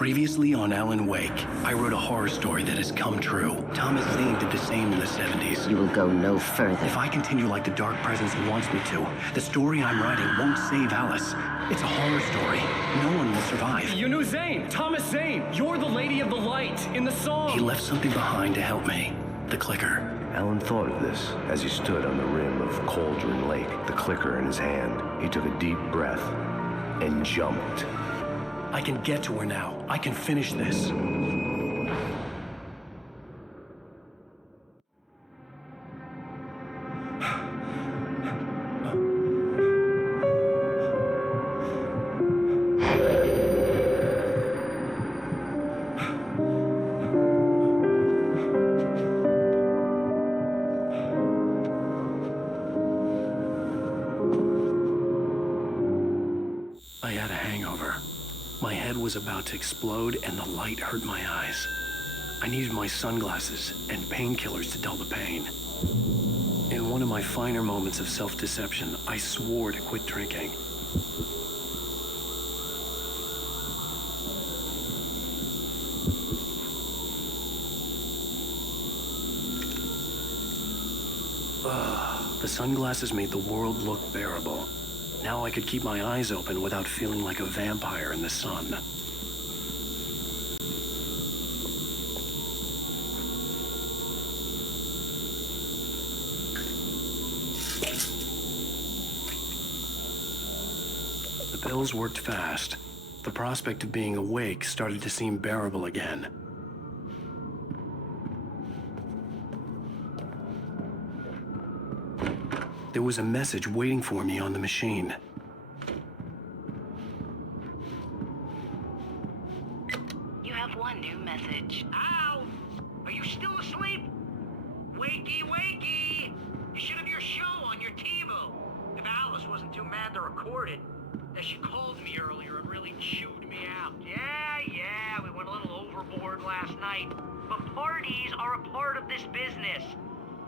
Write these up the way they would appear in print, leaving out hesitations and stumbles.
Previously on Alan Wake, I wrote a horror story that has come true. Thomas Zane did the same in the 70s. You will go no further. If I continue like the Dark Presence wants me to, the story I'm writing won't save Alice. It's a horror story. No one will survive. You knew Zane! Thomas Zane! You're the Lady of the Light in the song! He left something behind to help me. The clicker. Alan thought of this as he stood on the rim of Cauldron Lake, the clicker in his hand. He took a deep breath and jumped. I can get to her now. I can finish this. I had a hangover. My head was about to explode and the light hurt my eyes. I needed my sunglasses and painkillers to dull the pain. In one of my finer moments of self-deception, I swore to quit drinking. The sunglasses made the world look bearable. Now I could keep my eyes open without feeling like a vampire in the sun. The pills worked fast. The prospect of being awake started to seem bearable again. There was a message waiting for me on the machine. You have one new message. Ow! Are you still asleep? Wakey, wakey! You should have your show on your TiVo. If Alice wasn't too mad to record it. As she called me earlier and really chewed me out. Yeah, we went a little overboard last night. But parties are a part of this business.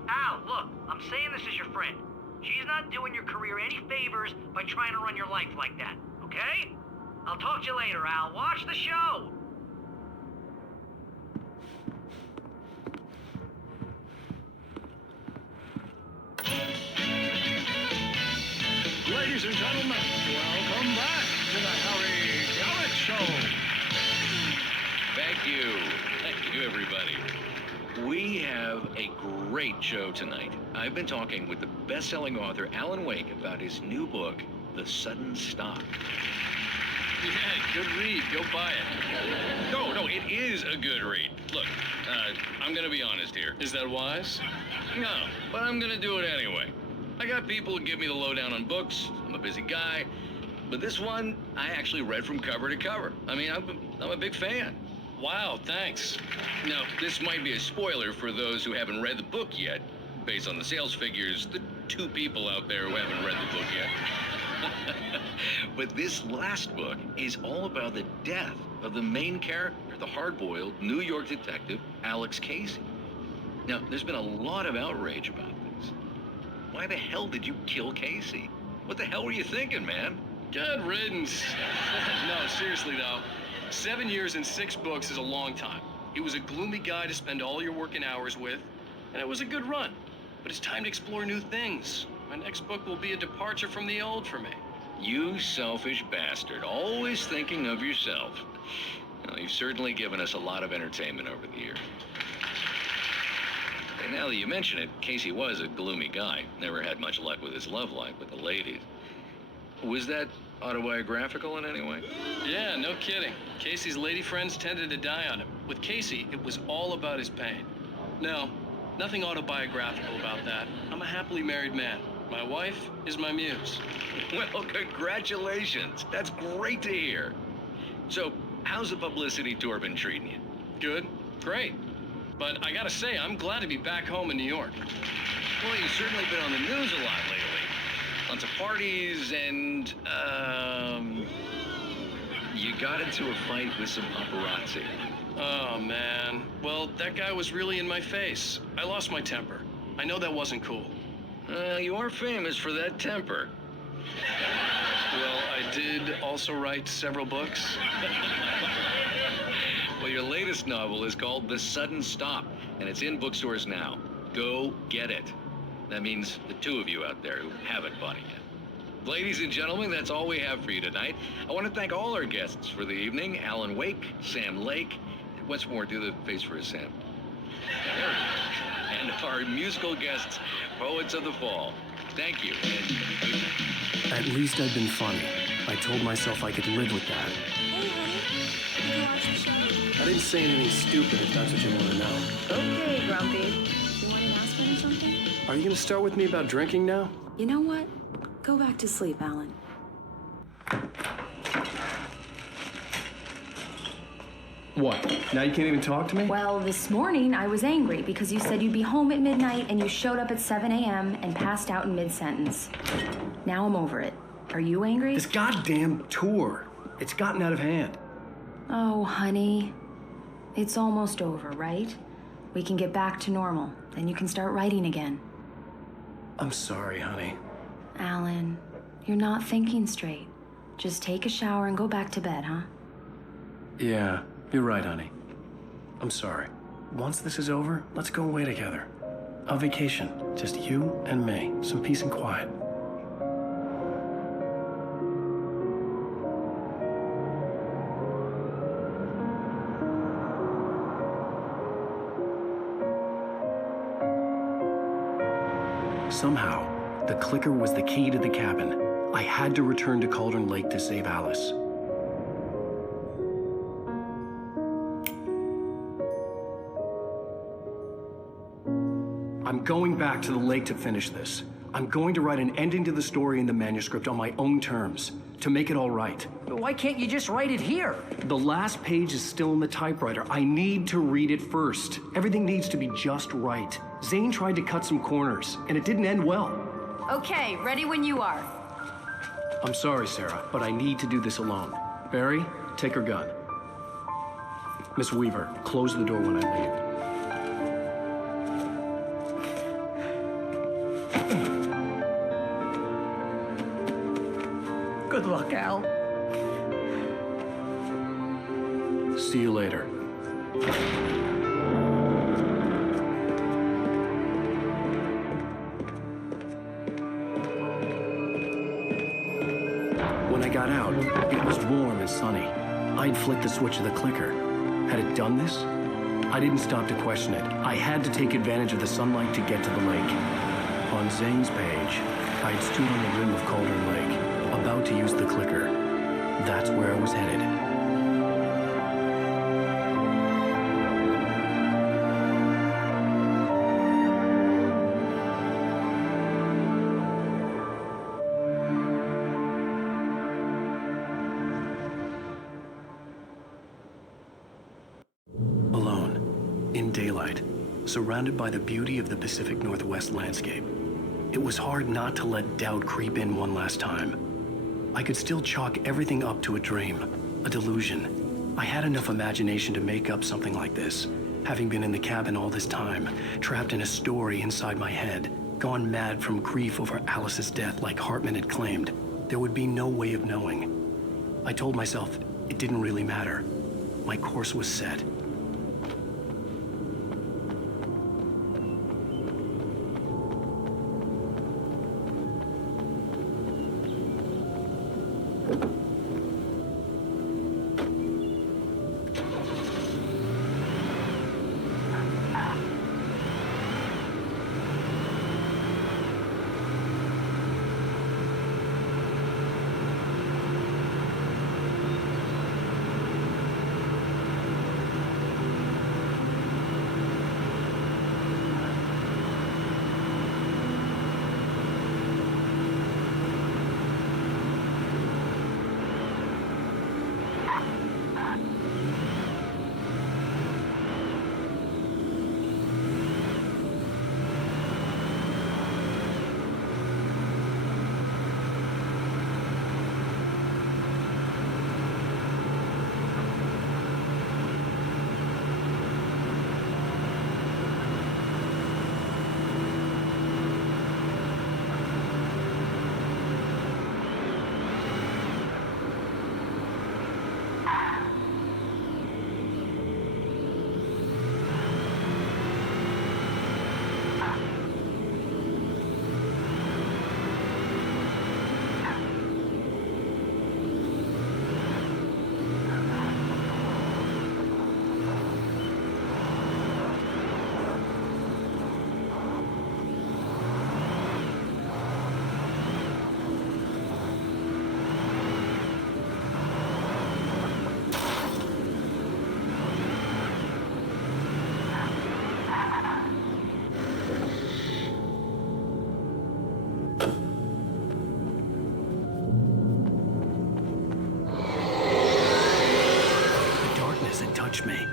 Al, look, I'm saying this as your friend. She's not doing your career any favors by trying to run your life like that, okay? I'll talk to you later, Al. Watch the show! Ladies and gentlemen, welcome back to the Harry Gallet Show. Thank you. Thank you, everybody. We have a great show tonight. I've been talking with the best-selling author Alan Wake about his new book, The Sudden Stop. Yeah, good read. Go buy it. No, it is a good read. Look, I'm gonna be honest here. Is that wise? No, but I'm gonna do it anyway. I got people who give me the lowdown on books. I'm a busy guy. But this one, I actually read from cover to cover. I mean, I'm a big fan. Wow, thanks. Now, this might be a spoiler for those who haven't read the book yet. Based on the sales figures, the 2 people out there who haven't read the book yet. But this last book is all about the death of the main character, the hard-boiled New York detective, Alex Casey. Now, there's been a lot of outrage about this. Why the hell did you kill Casey? What the hell were you thinking, man? Good riddance. No, seriously, though. 7 years and 6 books is a long time. He was a gloomy guy to spend all your working hours with, and it was a good run. But it's time to explore new things. My next book will be a departure from the old for me. You selfish bastard, always thinking of yourself. Well, you've certainly given us a lot of entertainment over the years. And now that you mention it, Casey was a gloomy guy. Never had much luck with his love life with the ladies. Was that autobiographical in any way? Yeah, no kidding. Casey's lady friends tended to die on him. With Casey, it was all about his pain. No, nothing autobiographical about that. I'm a happily married man. My wife is my muse. Well, congratulations. That's great to hear. So, how's the publicity tour been treating you? Good, great. But I gotta say, I'm glad to be back home in New York. Well, you've certainly been on the news a lot lately. Lots of parties and, you got into a fight with some paparazzi. Oh, man. Well, that guy was really in my face. I lost my temper. I know that wasn't cool. You are famous for that temper. Well, I did also write several books. latest novel is called The Sudden Stop, and it's in bookstores now. Go get it. That means the two of you out there who haven't bought it yet. Ladies and gentlemen, that's all we have for you tonight. I want to thank all our guests for the evening. Alan Wake, Sam Lake. What's more, do the face for a Sam. There we go. And our musical guests, Poets of the Fall. Thank you, and good night. At least I'd been funny. I told myself I could live with that. Hey, honey. Did you watch the show? I didn't say anything stupid if that's what you want to know. Okay, Grumpy. You want an aspirin or something? Are you going to start with me about drinking now? You know what? Go back to sleep, Alan. What? Now you can't even talk to me? Well, this morning I was angry because you said you'd be home at midnight and you showed up at 7 a.m. and passed out in mid-sentence. Now I'm over it. Are you angry? This goddamn tour. It's gotten out of hand. Oh, honey. It's almost over, right? We can get back to normal. Then you can start writing again. I'm sorry, honey. Alan, you're not thinking straight. Just take a shower and go back to bed, huh? Yeah, you're right, honey. I'm sorry. Once this is over, let's go away together. A vacation. Just you and me. Some peace and quiet. Somehow, the clicker was the key to the cabin. I had to return to Cauldron Lake to save Alice. I'm going back to the lake to finish this. I'm going to write an ending to the story in the manuscript on my own terms, to make it all right. Why can't you just write it here? The last page is still in the typewriter. I need to read it first. Everything needs to be just right. Zane tried to cut some corners, and it didn't end well. Okay, ready when you are. I'm sorry, Sarah, but I need to do this alone. Barry, take her gun. Miss Weaver, close the door when I leave. Good luck, Al. See you later. When I got out, it was warm and sunny. I'd flicked the switch of the clicker. Had it done this? I didn't stop to question it. I had to take advantage of the sunlight to get to the lake. On Zane's page, I'd stood on the rim of Cauldron Lake, about to use the clicker. That's where I was headed. Alone, in daylight, surrounded by the beauty of the Pacific Northwest landscape. It was hard not to let doubt creep in one last time. I could still chalk everything up to a dream, a delusion. I had enough imagination to make up something like this, having been in the cabin all this time, trapped in a story inside my head, gone mad from grief over Alice's death like Hartman had claimed. There would be no way of knowing. I told myself it didn't really matter. My course was set. It touched me.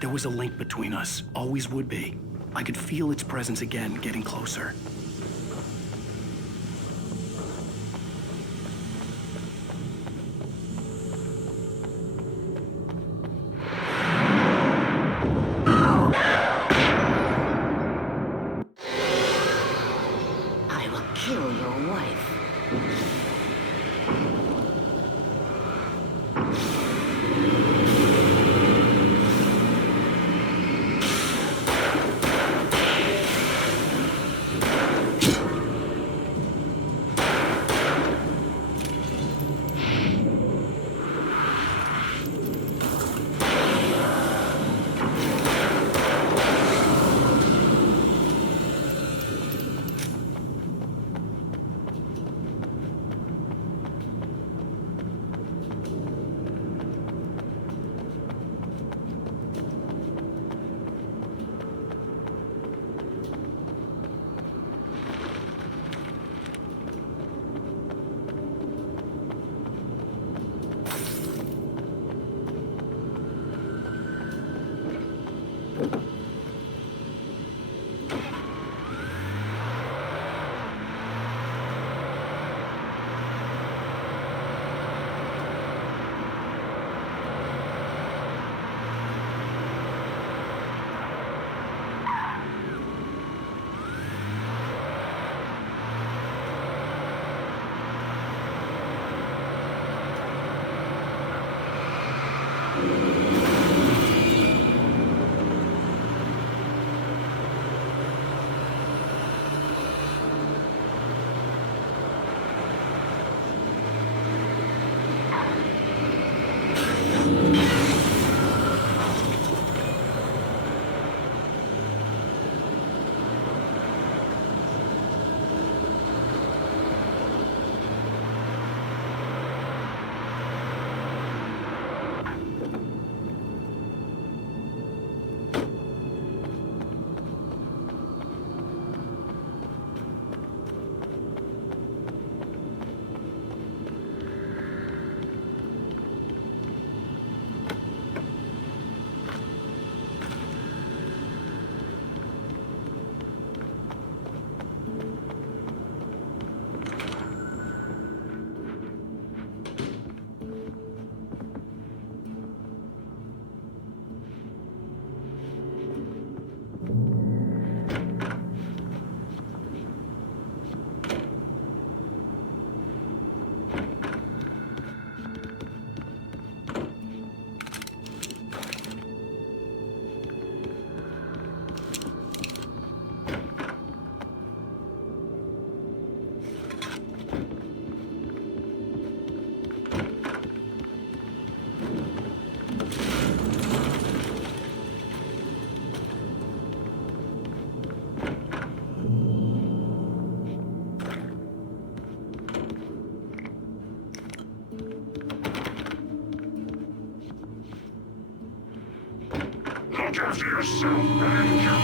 There was a link between us, always would be. I could feel its presence again, getting closer. I will kill your wife. Look after yourself, man. You're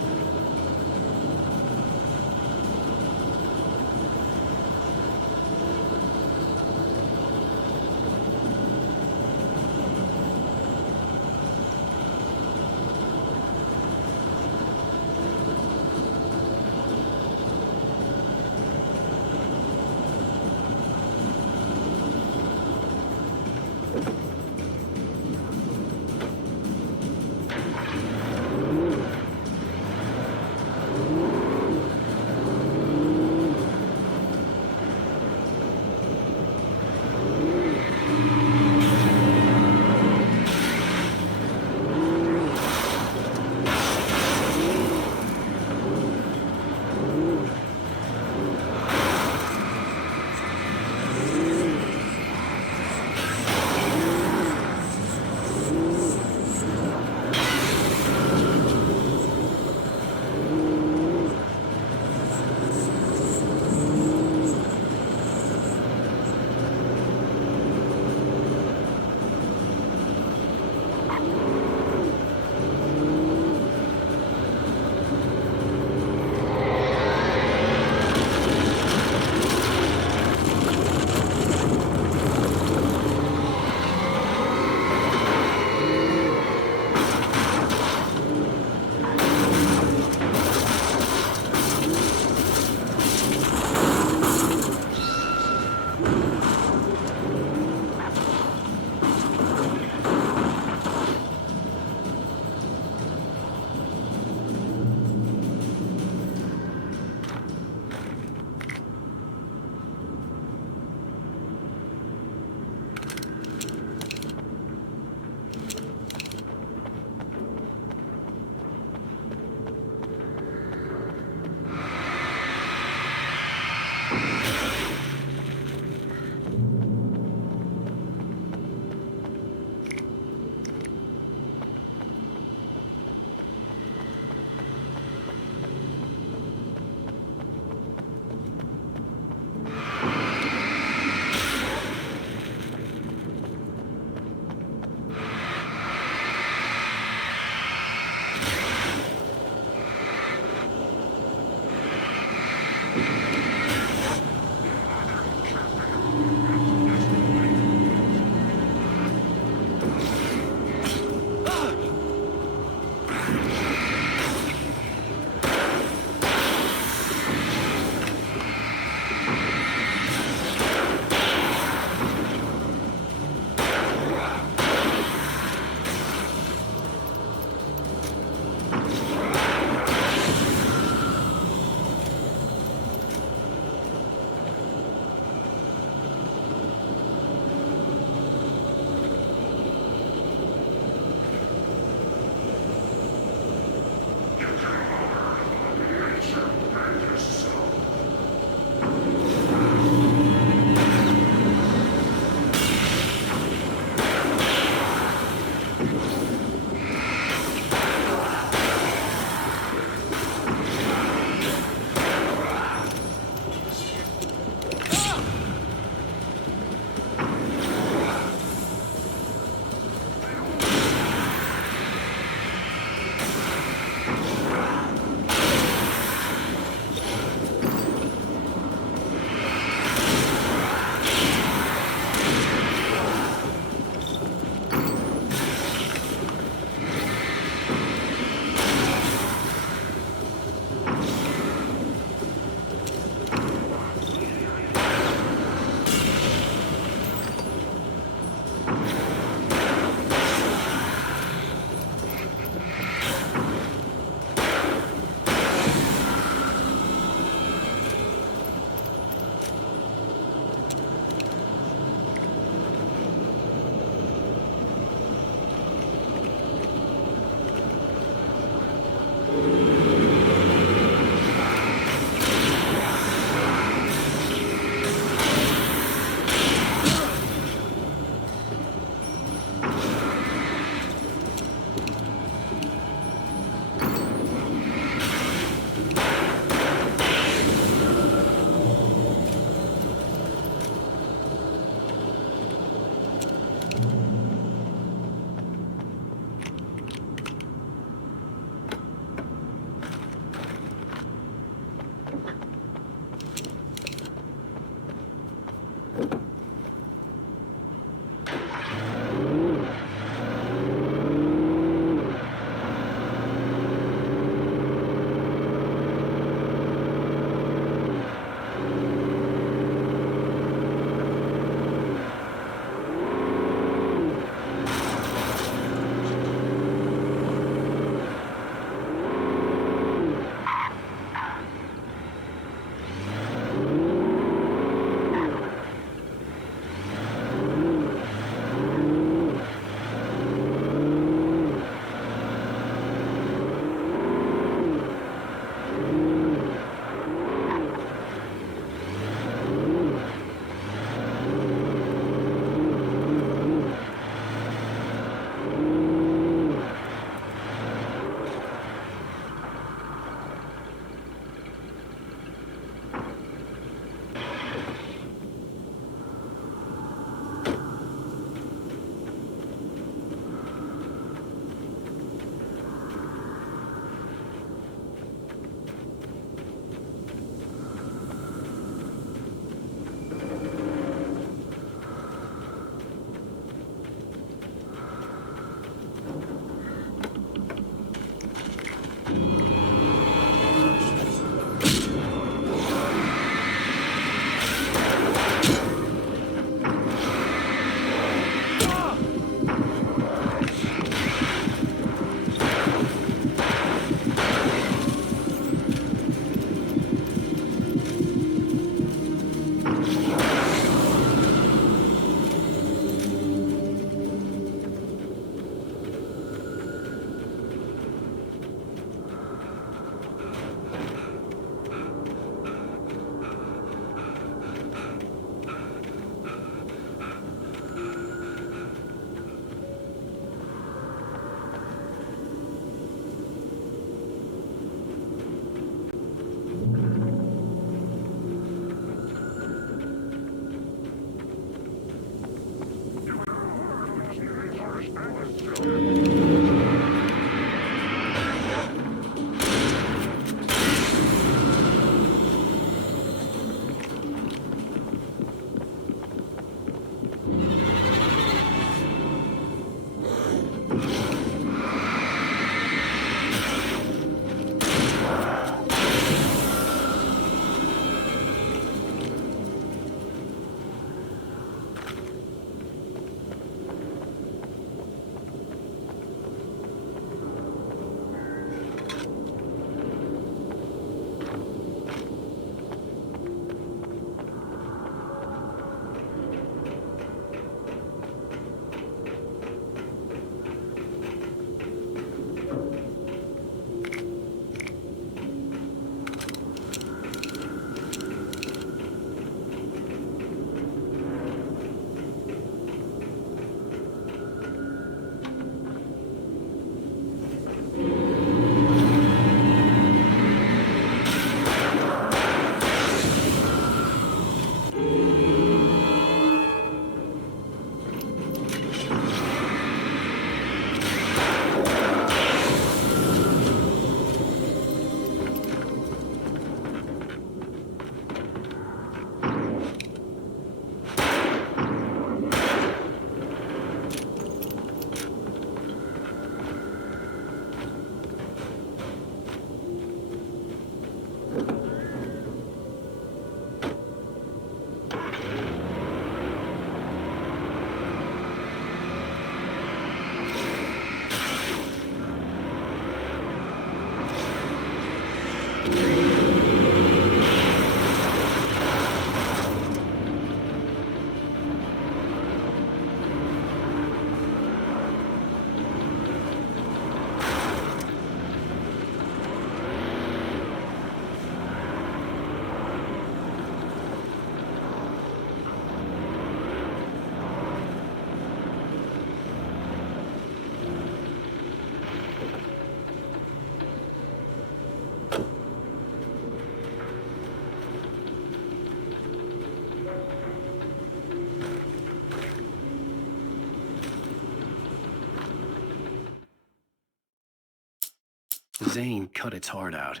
Zane cut its heart out,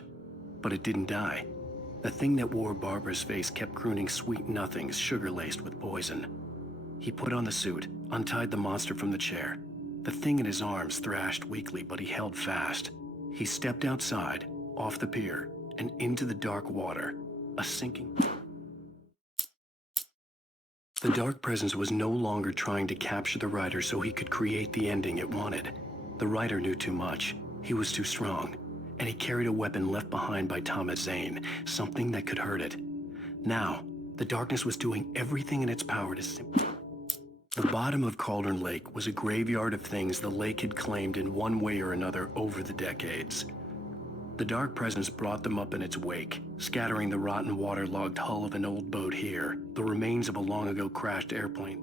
but it didn't die. The thing that wore Barbara's face kept crooning sweet nothings sugar-laced with poison. He put on the suit, untied the monster from the chair. The thing in his arms thrashed weakly, but he held fast. He stepped outside, off the pier, and into the dark water, a sinking... The dark presence was no longer trying to capture the rider so he could create the ending it wanted. The rider knew too much. He was too strong, and he carried a weapon left behind by Thomas Zane, something that could hurt it. Now, the darkness was doing everything in its power to The bottom of Cauldron Lake was a graveyard of things the lake had claimed in one way or another over the decades. The dark presence brought them up in its wake, scattering the rotten waterlogged hull of an old boat here, the remains of a long-ago crashed airplane.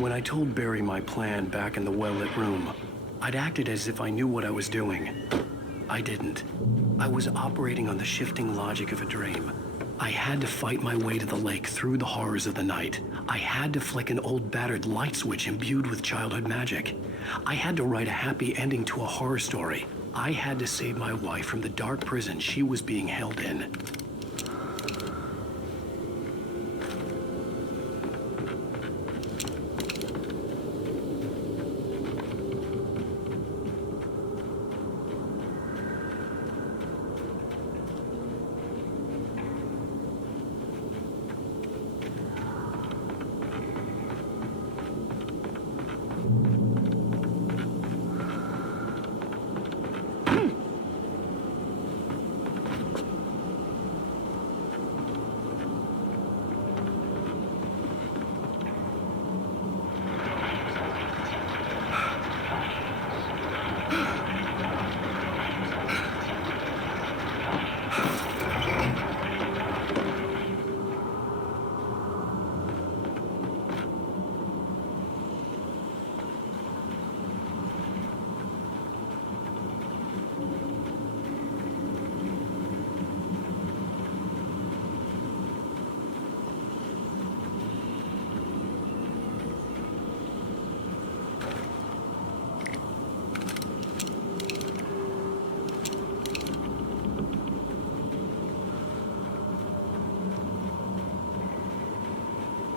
When I told Barry my plan back in the well-lit room, I'd acted as if I knew what I was doing. I didn't. I was operating on the shifting logic of a dream. I had to fight my way to the lake through the horrors of the night. I had to flick an old battered light switch imbued with childhood magic. I had to write a happy ending to a horror story. I had to save my wife from the dark prison she was being held in.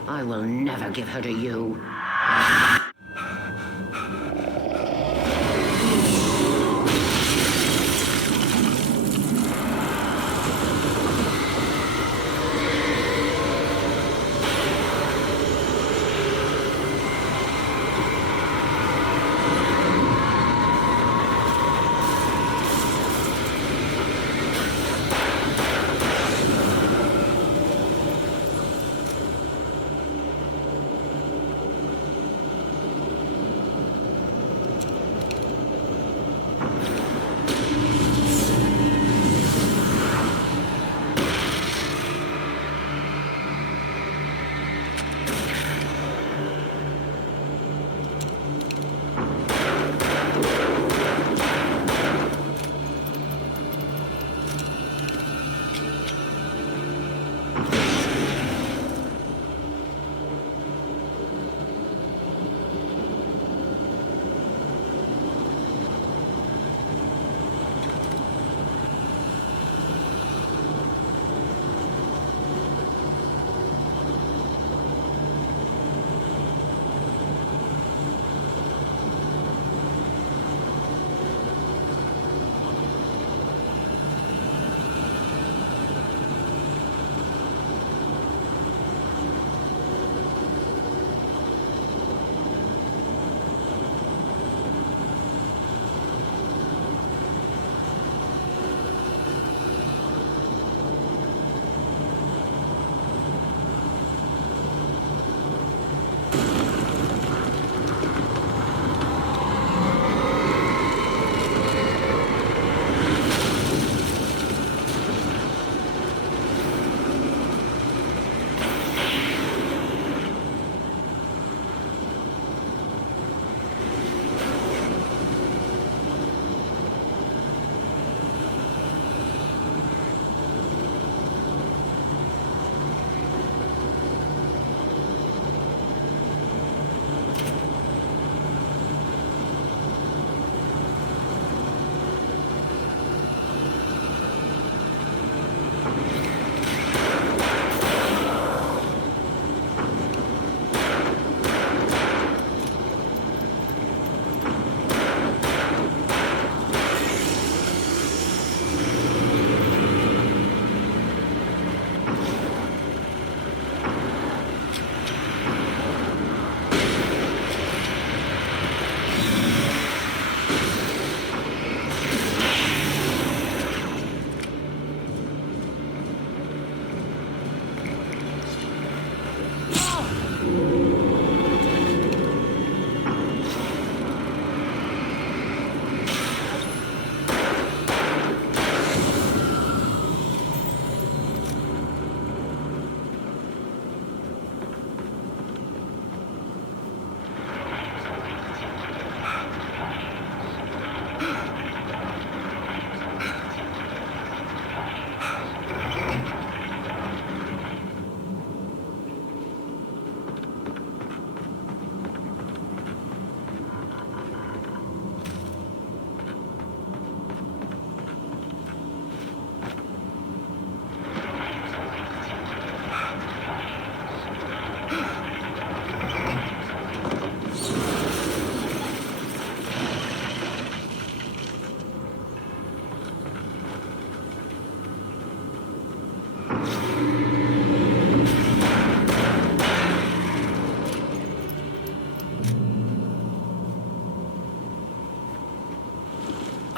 I will never give her to you.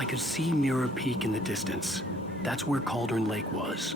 I could see Mirror Peak in the distance. That's where Cauldron Lake was.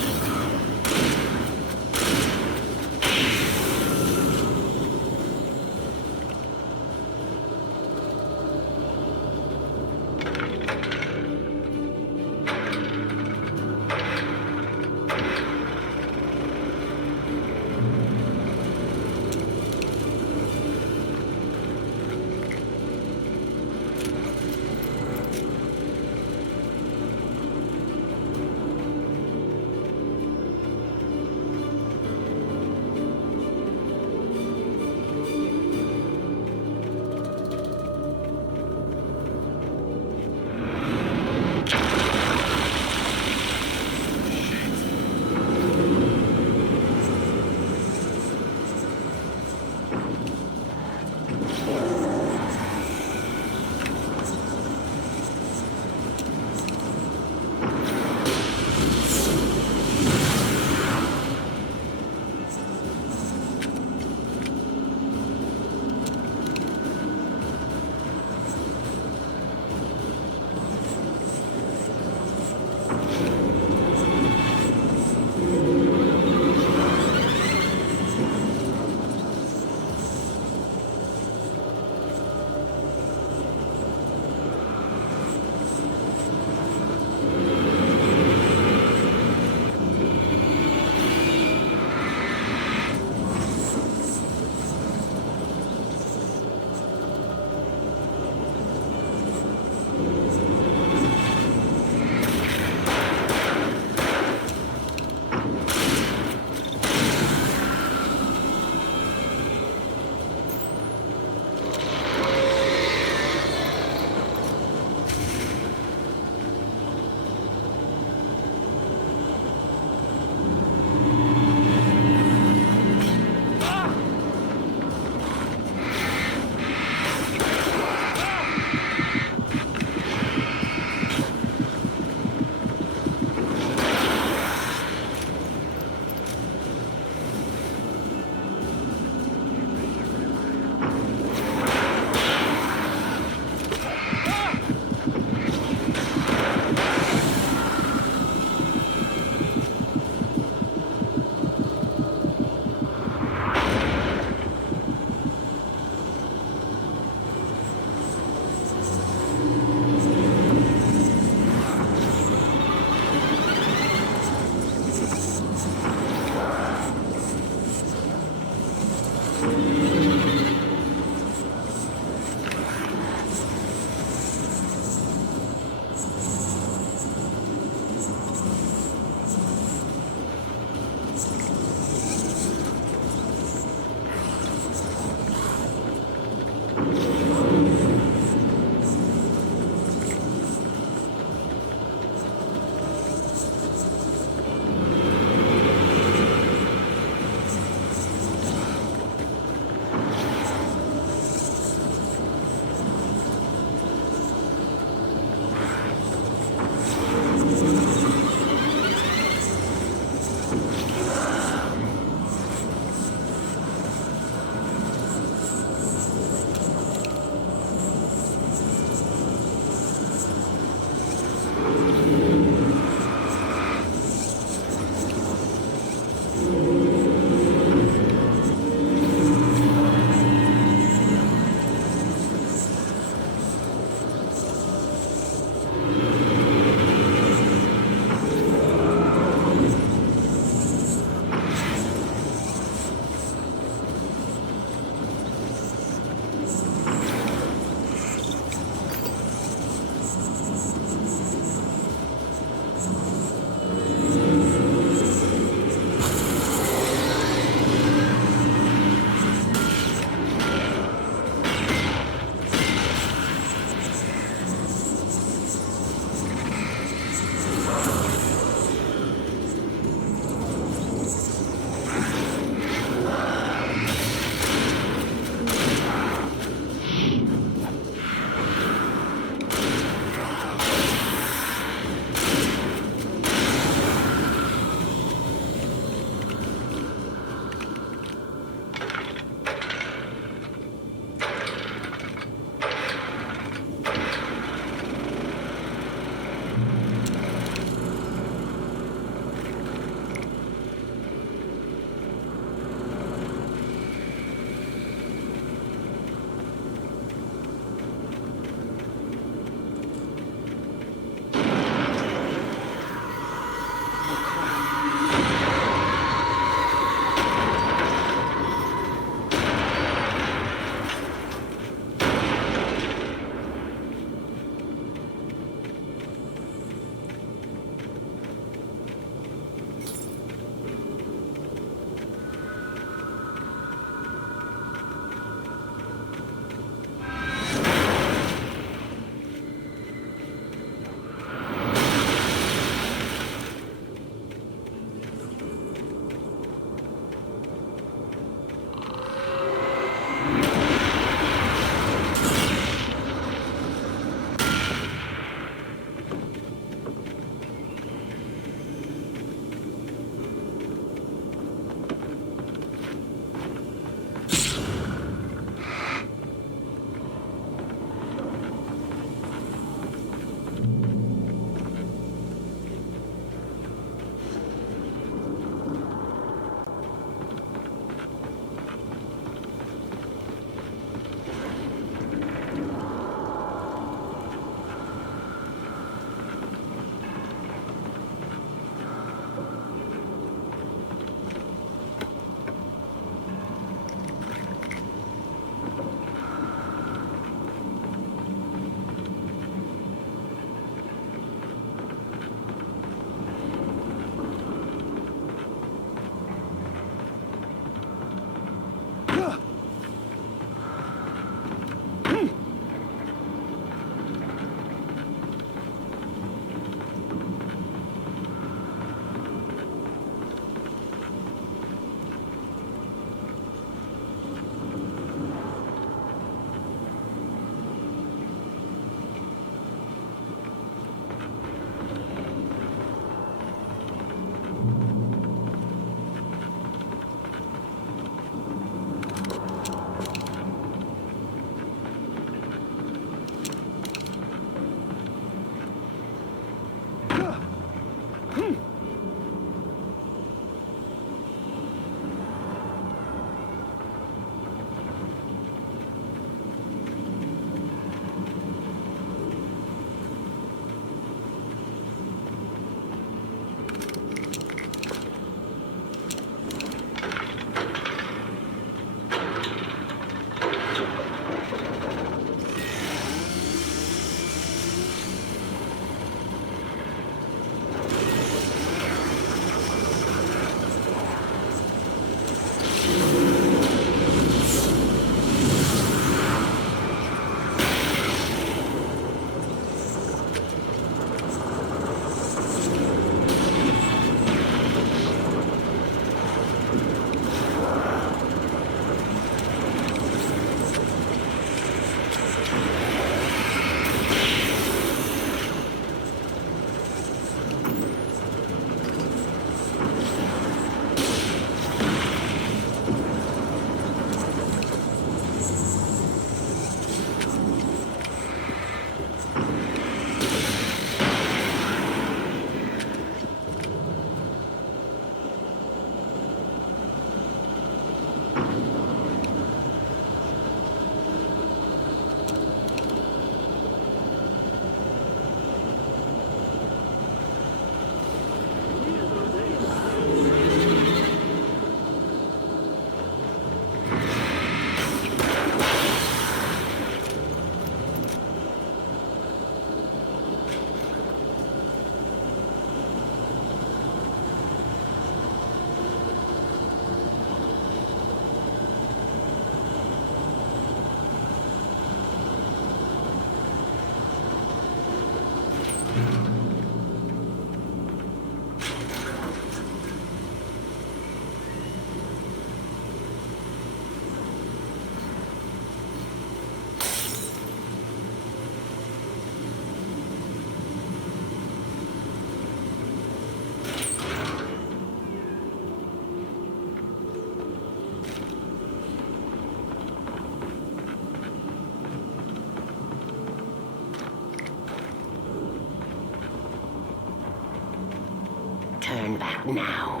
Not now.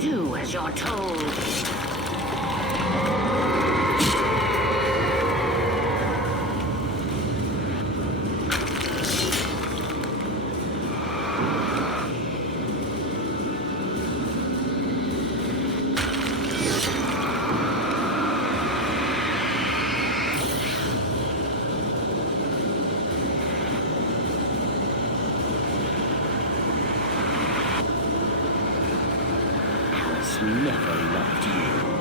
Do as you're told. Alice never loved you.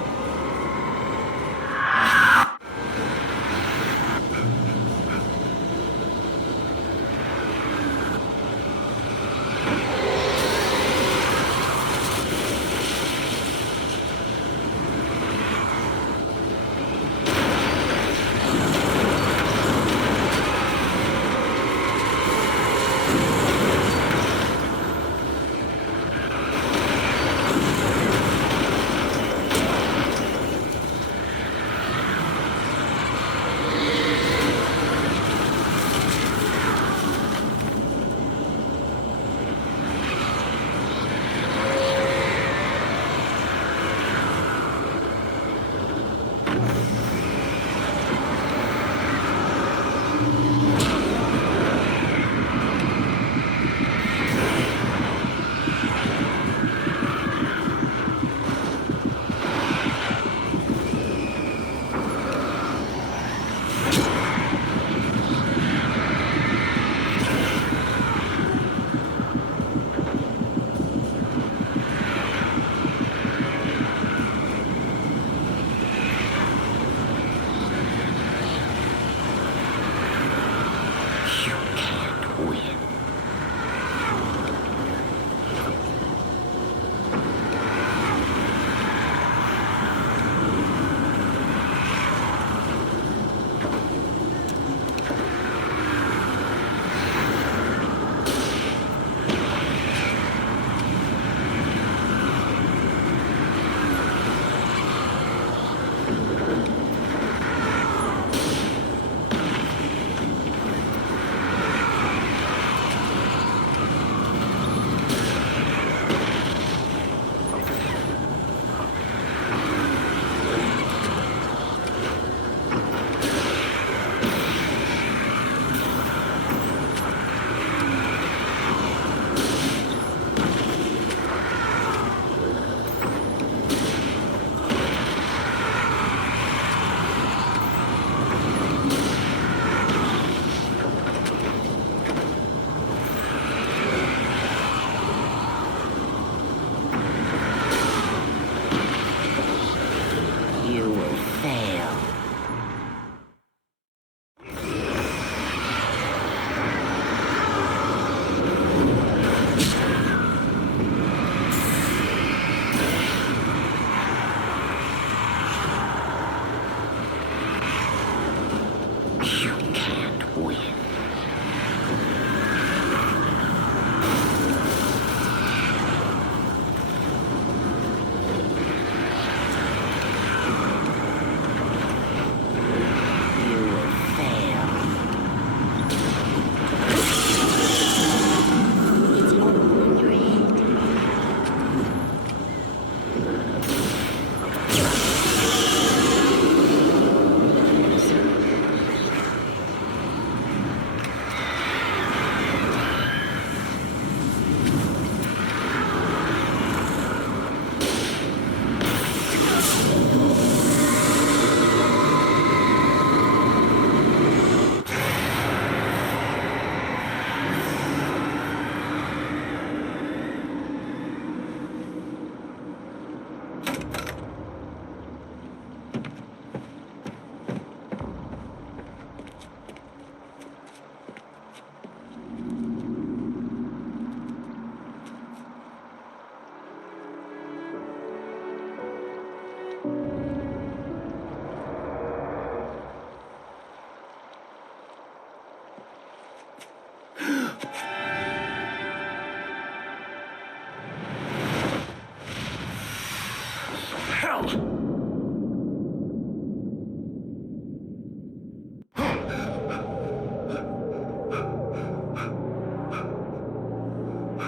Hell!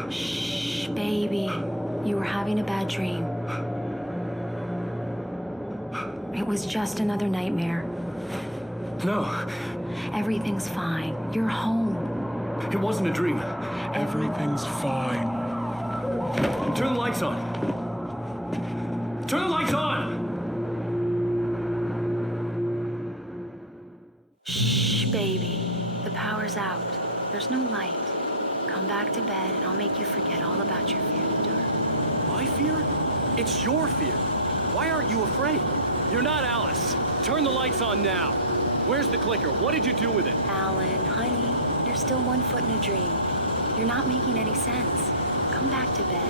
Shh, baby. You were having a bad dream. It was just another nightmare. No, Everything's fine. You're home. it wasn't a dream. Everything's fine. Turn the lights on. Turn the lights on! Shh, baby. The power's out. There's no light. Come back to bed and I'll make you forget all about your fear of the dark. My fear? It's your fear. Why aren't you afraid? You're not Alice. Turn the lights on now. Where's the clicker? What did you do with it? Alan, honey, you're still 1 foot in a dream. You're not making any sense. Come back to bed.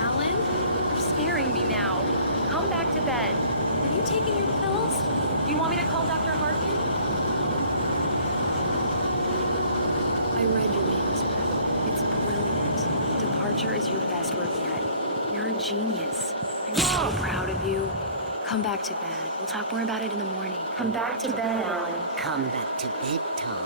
Alan, you're scaring me now. Come back to bed. Have you taken your pills? Do you want me to call Dr. Harkin? I read your manuscript. It's brilliant. Departure is your best work yet. You're a genius. I'm so proud of you. Come back to bed. We'll talk more about it in the morning. Come back to bed, Alan. Come back to bed, Tom.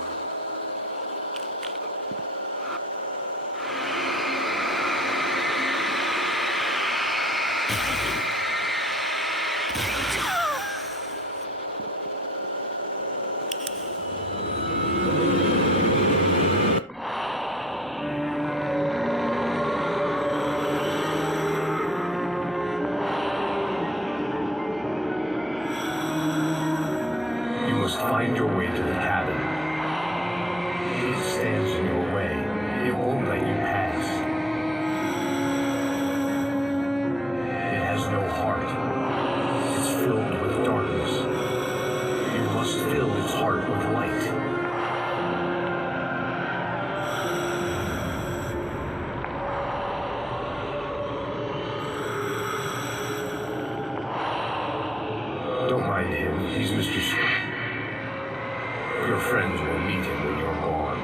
You must find your way to the cabin. It stands in your way. It won't let you pass. It has no heart. It's filled with darkness. You must fill its heart with light. Don't mind him. He's Mr. Smith. Your friends will meet him when you're gone.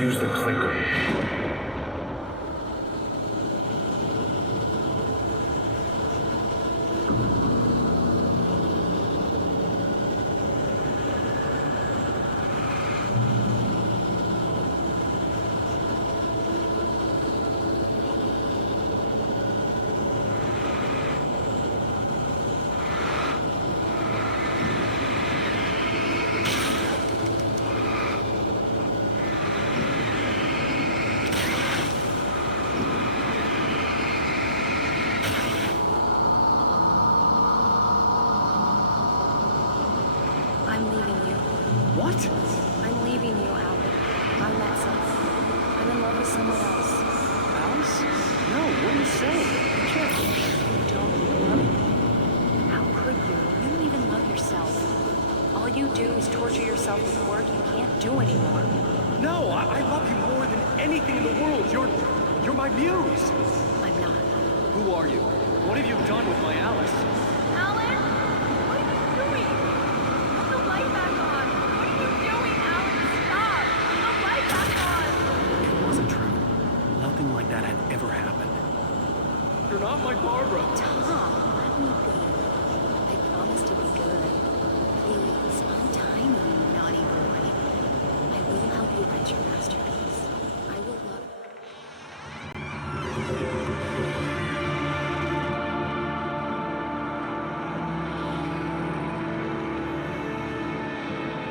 Use the clicker. I'm leaving you. What? I'm leaving you, Alan. I met someone. I'm in love with someone else. Alice? No, what are you saying? You can't. You don't love me. How could you? You don't even love yourself. All you do is torture yourself with work you can't do anymore. No, I love you more than anything in the world. You're my muse. I'm not. Who are you? What have you done with my Alice? Alan? What are you doing? Put the light back on. What are you doing, Alan? Stop! Put the light back on! It wasn't true. Nothing like that had ever happened. You're not my Barbara. Tom, let me be. I promise to be good. Please, untie me, you naughty boy. I will help you write your masterpiece. I will love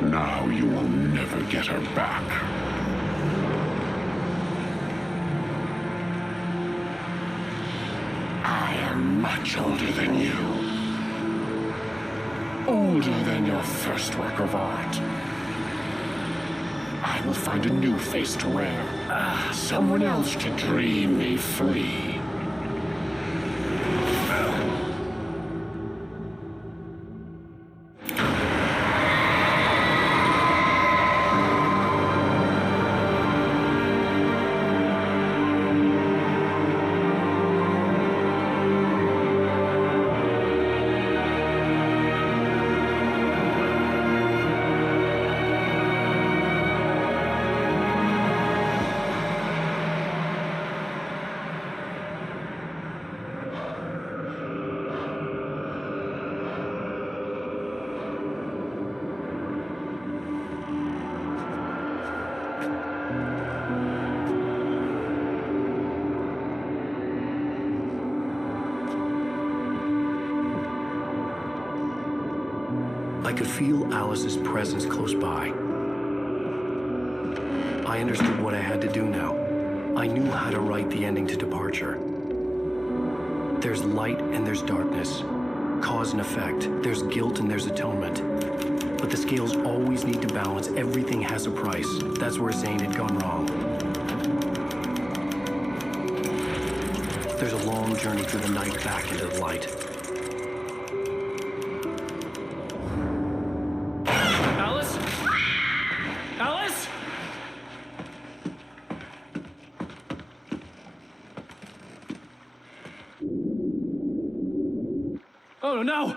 Now you will never get her back. I am much older than you. Older than your first work of art. I will find a new face to wear. Someone else to dream me free. I could feel Alice's presence close by. I understood what I had to do now. I knew how to write the ending to Departure. There's light and there's darkness. Cause and effect. There's guilt and there's atonement. But the scales always need to balance. Everything has a price. That's where Zane had gone wrong. There's a long journey through the night back into the light. Alice? Alice? Oh no!